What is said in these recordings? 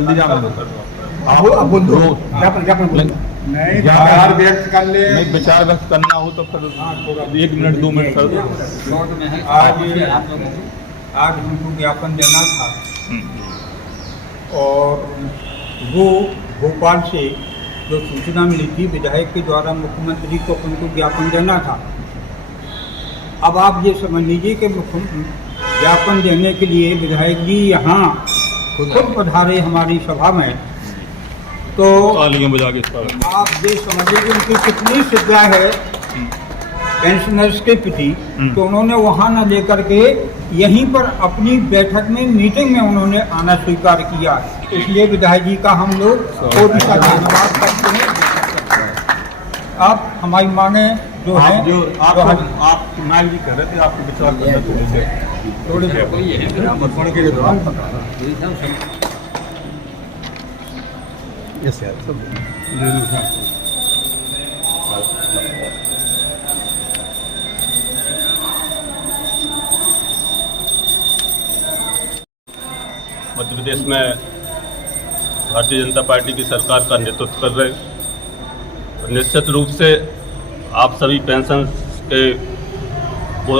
जल्दी जाना आप बोल दो विचार व्यक्त कर ले। नहीं, विचार व्यक्त करना हो तो फिर 1 मिनट 2 मिनट सर। आज हमको ज्ञापन देना था और वो भोपाल से जो सूचना मिली थी विधायक के द्वारा मुख्यमंत्री को उनको ज्ञापन देना था। अब आप ये समझ लीजिए कि ज्ञापन देने के लिए विधायक जी यहाँ खुद पधारे हमारी सभा में, तो बजा के आप ये समझिए कि उनकी कितनी श्रद्धा है पेंशनर्स के प्रति, तो उन्होंने वहाँ न लेकर के यहीं पर अपनी बैठक में मीटिंग में उन्होंने आना स्वीकार किया। इसलिए विधायक जी का हम लोग बहुत ही धन्यवाद करते हैं। आप हमारी मांगे जो है आप नायल जी कह रहे थे आपके विचार मध्य प्रदेश में भारतीय जनता पार्टी की सरकार का नेतृत्व कर रहे हैं और निश्चित रूप से आप सभी पेंशन के वो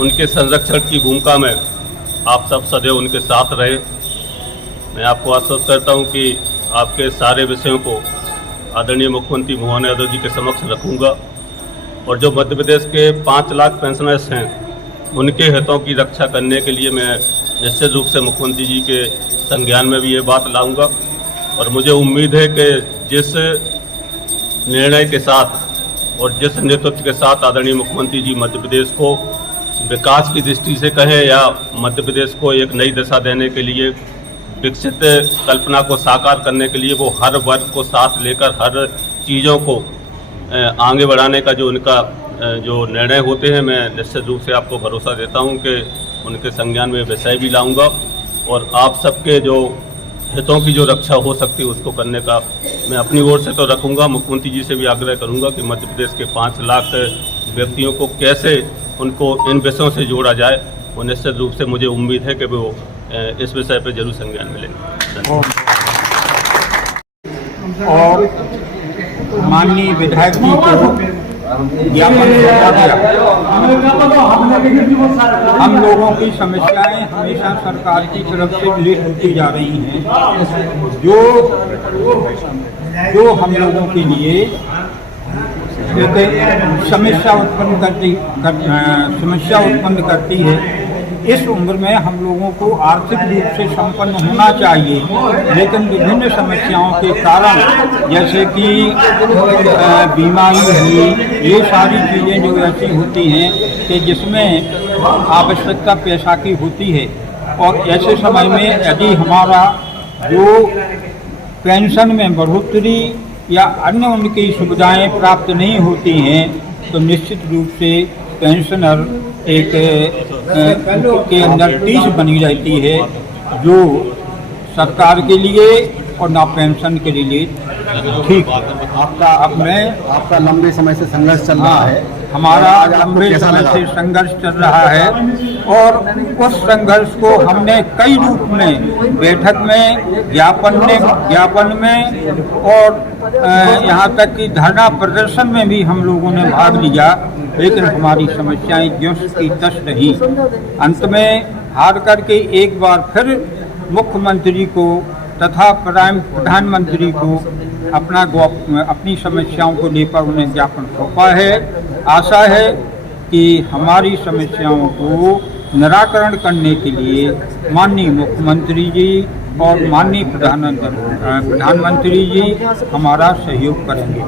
उनके संरक्षण की भूमिका में आप सब सदैव उनके साथ रहे। मैं आपको आश्वस्त करता हूं कि आपके सारे विषयों को आदरणीय मुख्यमंत्री मोहन यादव जी के समक्ष रखूंगा और जो मध्य प्रदेश के 5 लाख पेंशनर्स हैं उनके हितों की रक्षा करने के लिए मैं निश्चित रूप से मुख्यमंत्री जी के संज्ञान में भी ये बात लाऊंगा। और मुझे उम्मीद है कि जिस निर्णय के साथ और जिस नेतृत्व के साथ आदरणीय मुख्यमंत्री जी मध्य प्रदेश को विकास की दृष्टि से कहें या मध्य प्रदेश को एक नई दिशा देने के लिए विकसित कल्पना को साकार करने के लिए वो हर वर्ग को साथ लेकर हर चीज़ों को आगे बढ़ाने का जो उनका जो निर्णय होते हैं, मैं निश्चित रूप से आपको भरोसा देता हूं कि उनके संज्ञान में विषय भी लाऊंगा और आप सबके जो हितों की जो रक्षा हो सकती है उसको करने का मैं अपनी ओर से तो रखूंगा। मुख्यमंत्री जी से भी आग्रह करूंगा कि मध्य प्रदेश के 5 लाख व्यक्तियों को कैसे उनको इन विषयों से जोड़ा जाए, वो निश्चित रूप से मुझे उम्मीद है कि वो इस विषय पर जरूर संज्ञान मिलेंगे। और माननीय विधायक जी को ज्ञापन सौंपा गया। हम लोगों की समस्याएं हमेशा सरकार की तरफ से लेट होती जा रही हैं, जो हम लोगों के लिए एक समस्या उत्पन्न करती है। इस उम्र में हम लोगों को आर्थिक रूप से संपन्न होना चाहिए, लेकिन विभिन्न समस्याओं के कारण जैसे कि बीमारी हुई, ये सारी चीज़ें जो ऐसी होती हैं कि जिसमें आवश्यकता पैसा की होती है और ऐसे समय में यदि हमारा जो पेंशन में बढ़ोतरी या अन्य उनकी सुविधाएं प्राप्त नहीं होती हैं तो निश्चित रूप से पेंशनर एक के अंदर टीस बनी रहती है जो सरकार के लिए और ना पेंशन के लिए ठीक। आपका लंबे समय से संघर्ष चल रहा है, हमारा लंबे समय से संघर्ष चल रहा है और उस संघर्ष को हमने कई रूप में बैठक में, ज्ञापन में और यहाँ तक कि धरना प्रदर्शन में भी हम लोगों ने भाग लिया, लेकिन हमारी समस्याएं ज्यों की त्यों रही। अंत में हार करके एक बार फिर मुख्यमंत्री को तथा प्रधानमंत्री को अपनी समस्याओं को लेकर उन्हें ज्ञापन सौंपा है। आशा है कि हमारी समस्याओं को निराकरण करने के लिए माननीय मुख्यमंत्री जी और माननीय प्रधानमंत्री जी हमारा सहयोग करेंगे।